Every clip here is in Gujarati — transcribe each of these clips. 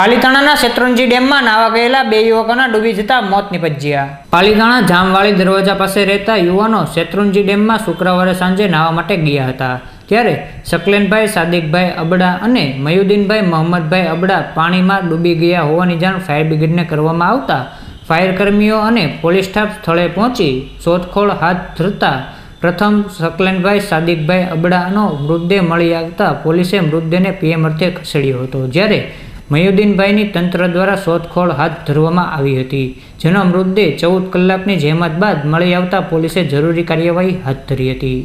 પાલીતાણાના શેત્રુંજી ડેમમાં નાવા ગયેલા 2 યુવકોના ડૂબી જતા મોત નિપજ્યા। પાલીતાણા જામવાળી દરવાજા પાસે રહેતા યુવાનો શેત્રુંજી ડેમમાં શુક્રવારે સાંજે નાવા માટે ગયા હતા। ત્યારે શકલેનભાઈ સાદિકભાઈ અબડા અને મયુદ્દીનભાઈ મોહમ્મદભાઈ અબડા પાણીમાં ડૂબી ગયા હોવાની જાણ ફાયર બ્રિગેડને કરવામાં આવતા ફાયર કર્મીઓ અને પોલીસ સ્ટાફ સ્થળે પહોંચી શોધખોળ હાથ ધરતા પ્રથમ શકલેનભાઈ સાદિકભાઈ અબડાનો મૃતદેહ મળી આવતા પોલીસે મૃતદેહને પીએમ અર્થે ખસેડ્યો હતો, જ્યારે મયુદ્દીનભાઈની તંત્ર દ્વારા શોધખોળ હાથ ધરવામાં આવી હતી, જેનો મૃતદેહ 14 કલાકની જહેમત બાદ મળી આવતા પોલીસે જરૂરી કાર્યવાહી હાથ ધરી હતી।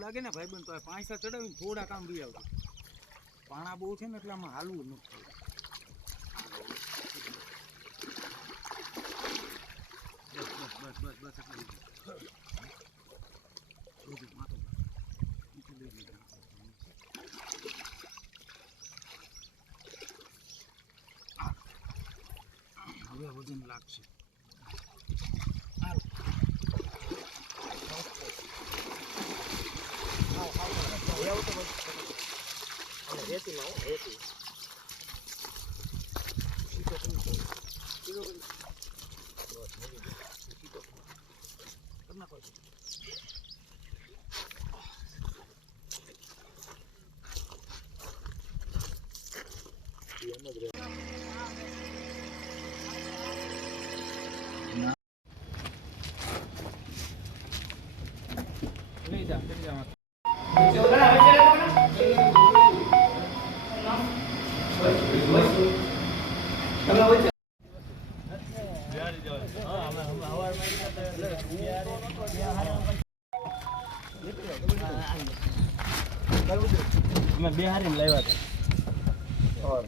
लागे ना भाई बन तो 5 चढ़ावी थोड़ा काम भी आवતું પાણા બહુ છે ને એટલે આમાં હાલવું ન હવે વજન લાગશે। मैं बिहारी में लाया था और